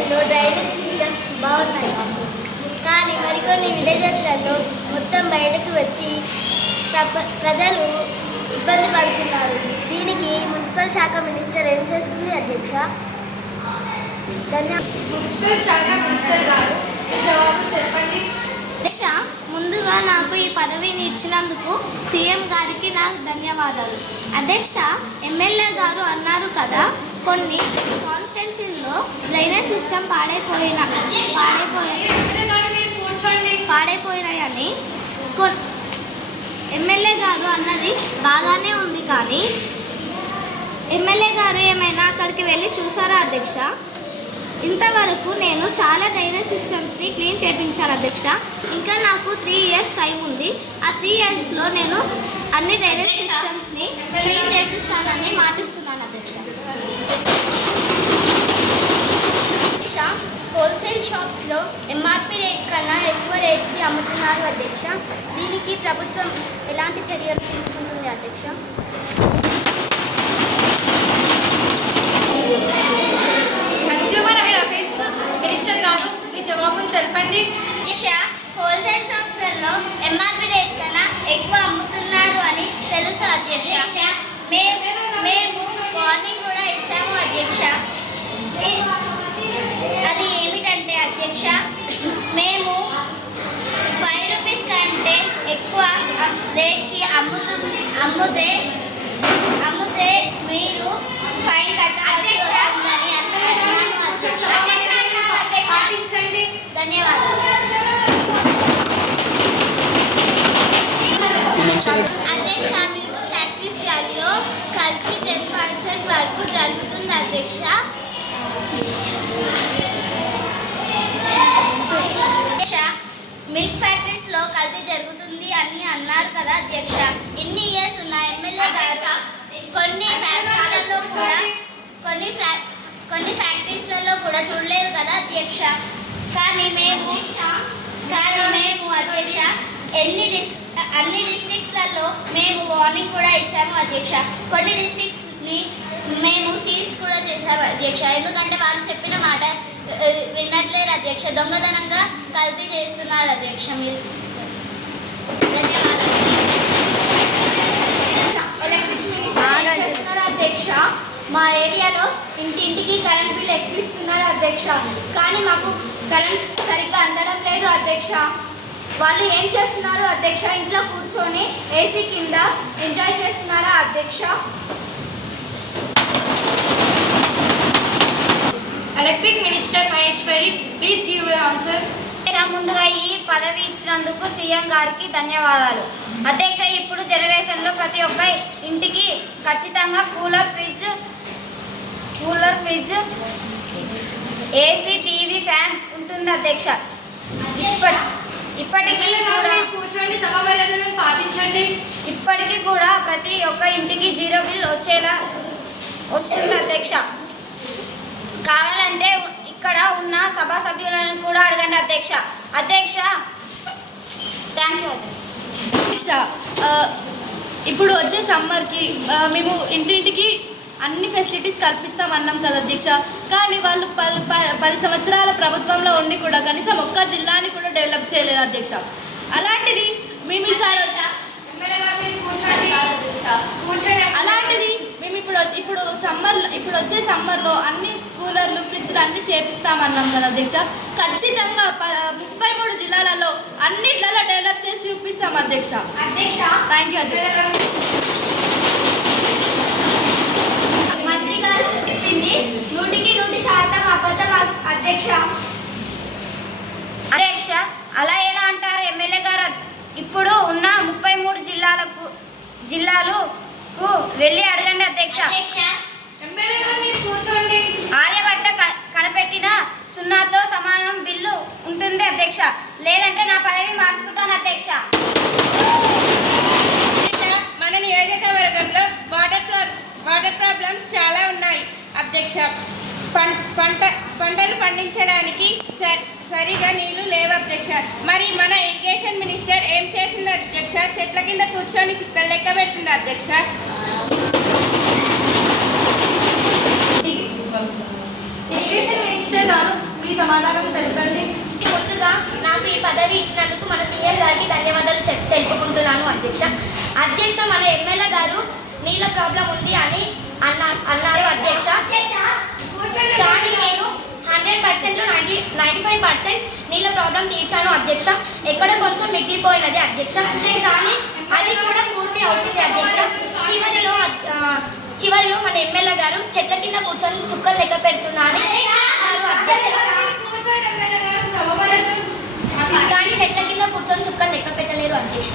విలేజెస్లలో drainage systems బాగున్నాయి, కానీ మరికొన్ని విలేజెస్లలో మొత్తం బయటకు వచ్చి ప్రజలు ఇబ్బంది పడుతున్నారు. దీనికి మున్సిపల్ శాఖ మినిస్టర్ ఏం చేస్తుంది అధ్యక్ష? మున్సిపల్ శాఖ మినిస్టర్ గారు జవాబు తెలపండి. అధ్యక్ష, ముందుగా నాకు ఈ పదవిని ఇచ్చినందుకు సీఎం గారికి నాకు ధన్యవాదాలు. అధ్యక్ష, ఎమ్మెల్యే గారు అన్నారు కదా, కొన్ని కాన్స్టిట్యున్సీల్లో డ్రైనేజ్ సిస్టమ్ పాడైపోయినాయని ఎమ్మెల్యే గారు అన్నది బాగానే ఉంది, కానీ ఎమ్మెల్యే గారు ఏమైనా అక్కడికి వెళ్ళి చూసారా అధ్యక్ష? ఇంతవరకు నేను చాలా డ్రైనేజ్ సిస్టమ్స్ని క్లీన్ చేయించాను అధ్యక్ష. ఇంకా నాకు 3 years టైం ఉంది. ఆ 3 yearsలో నేను అన్ని డ్రైనేజ్ సిస్టమ్స్ని క్లీన్ చేపిస్తానని మాటిస్తున్నాను అధ్యక్ష. హోల్సేల్ షాప్స్లో ఎంఆర్పి రేట్ కన్నా ఎక్కువ రేట్కి అమ్ముతున్నారు అధ్యక్ష. దీనికి ప్రభుత్వం ఎలాంటి చర్యలు తీసుకుంటుంది అధ్యక్ష? కన్స్యూమర్ అండ్ అఫైర్స్ మినిస్టర్ గారు మీ జవాబును తెలపండి. అధ్యక్ష, హోల్సేల్ షాప్స్లలో ఎంఆర్పి రేట్ కన్నా ఎక్కువ అమ్ముతున్నారు అని తెలుసు అధ్యక్ష. మేము వార్నింగ్ కూడా ఇచ్చాము అధ్యక్ష. అది ఏమిటంటే అధ్యక్ష, మేము 5 rupees కంటే ఎక్కువ రేట్కి అమ్ముతే మీరు ఫైన్ కట్టాల్సి వస్తుందని అన్నాను అధ్యక్ష. ధన్యవాదాలు అధ్యక్ష. మిల్క్ ఫ్యాక్టరీస్లలో కల్తీ 10% వరకు జరుగుతుంది అధ్యక్ష. మిల్క్ ఫ్యాక్టరీస్లో కల్తీ జరుగుతుంది అని అన్నారు కదా అధ్యక్ష. ఎన్ని ఇయర్స్ ఉన్న ఎమ్మెల్యే గారు కొన్ని ఫ్యాక్టరీస్లలో కూడా చూడలేదు కదా అధ్యక్ష. కానీ మేము అధ్యక్ష అన్ని డిస్ట్రిక్ట్స్లలో మేము వార్నింగ్ కూడా ఇచ్చాము అధ్యక్ష. కొన్ని డిస్ట్రిక్ట్స్ని మేము సీజ్ కూడా చేశాము అధ్యక్ష. ఎందుకంటే వాళ్ళు చెప్పిన మాట వినట్లేరు అధ్యక్ష. దొంగతనంగా కల్తీ చేస్తున్నారు అధ్యక్ష. మీరు ధన్యవాదాలు అధ్యక్ష. మా ఏరియాలో ఇంటింటికి కరెంట్ బిల్ ఎక్కిస్తున్నారు అధ్యక్ష, కానీ మాకు కరెంట్ సరిగ్గా అందడం లేదు అధ్యక్ష. వాళ్ళు ఏం చేస్తున్నారు అధ్యక్ష? ఇంట్లో కూర్చొని ఏసీ కింద ఎంజాయ్ చేస్తున్నారా అధ్యక్ష? Electric minister Maheshwari, please give your answer. ముందుగా ఈ పదవి ఇచ్చినందుకు సీఎం గారికి ధన్యవాదాలు అధ్యక్ష. ఇప్పుడు జనరేషన్లో ప్రతి ఒక్క ఇంటికి ఖచ్చితంగా cooler fridge, AC, TV, fan ఉంటుంది అధ్యక్ష. ఇప్పటికీ కూడా ప్రతి ఒక్క ఇంటికి 0 బిల్ వచ్చేలా వస్తుంది అధ్యక్ష. కావాలంటే ఇక్కడ ఉన్న సభా సభ్యులను కూడా అడగండి అధ్యక్ష. థ్యాంక్ యూ అధ్యక్ష. ఇప్పుడు వచ్చే సమ్మర్కి మేము ఇంటింటికి అన్ని ఫెసిలిటీస్ కల్పిస్తామన్నాం కదా అధ్యక్ష. కానీ వాళ్ళు 10 సంవత్సరాల ప్రభుత్వంలో ఉండి కూడా కనీసం ఒక్క జిల్లాని కూడా డెవలప్ చేయలేదు అధ్యక్ష. అలాంటిది మేము ఈసారి మేము ఇప్పుడు వచ్చే సమ్మర్లో అన్ని కూలర్లు, ఫ్రిడ్జ్లు అన్నీ చేపిస్తామన్నాం కదా అధ్యక్ష. ఖచ్చితంగా 33 జిల్లాలలో అన్నిట్లలో డెవలప్ చేసి చూపిస్తాం అధ్యక్ష. థ్యాంక్ యూ అధ్యక్ష. మంత్రి గారు చెప్పింది 100% అబద్ధం అధ్యక్ష. అలా ఎలా అంటారు ఎమ్మెల్యే గారు? ఇప్పుడు ఉన్న 33 జిల్లాలకు వెళ్ళి అడగండి అధ్యక్ష. ఆర్యభట్ట కనిపెట్టిన 0తో సమానం బిల్లు ఉంటుంది అధ్యక్ష. లేదంటే నా పదవి మార్చుకుంటాను అధ్యక్ష. మన నియోజకవర్గంలో వాటర్ ప్రాబ్లమ్స్ చాలా ఉన్నాయి అధ్యక్ష. పంటలు పండించడానికి సరిగా నీళ్లు లేవు అధ్యక్ష. మరి మన ఇరిగేషన్ మినిస్టర్ ఏం చేసింది అధ్యక్ష? చెట్ల కింద కూర్చొని చుక్కలు లెక్క పెడుతుంది అధ్యక్ష. ఇరిగేషన్ మినిస్టర్ గారు మీ సమాధానం తెలపండి. ముందుగా నాకు ఈ పదవి ఇచ్చినందుకు మన సీఎం గారికి ధన్యవాదాలు తెలుపుకుంటున్నాను అధ్యక్ష. అధ్యక్ష, మన ఎమ్మెల్యే గారు నీళ్ళ ప్రాబ్లం ఉంది అని అన్నారు అధ్యక్ష. కానీ నేను 100%లో 95% నీళ్ళ ప్రాబ్లం తీర్చాను అధ్యక్ష. ఎక్కడ కొంచెం మిగిలిపోయినది అధ్యక్ష, కానీ అది కూడా పూర్తి అవుతుంది అధ్యక్ష. చివరిలో మన ఎమ్మెల్యే గారు చెట్ల కింద కూర్చొని చుక్కలు లెక్క పెడుతున్నా అని అన్నారు అధ్యక్ష. కానీ చెట్ల కింద కూర్చొని చుక్కలు లెక్క పెట్టలేరు అధ్యక్ష.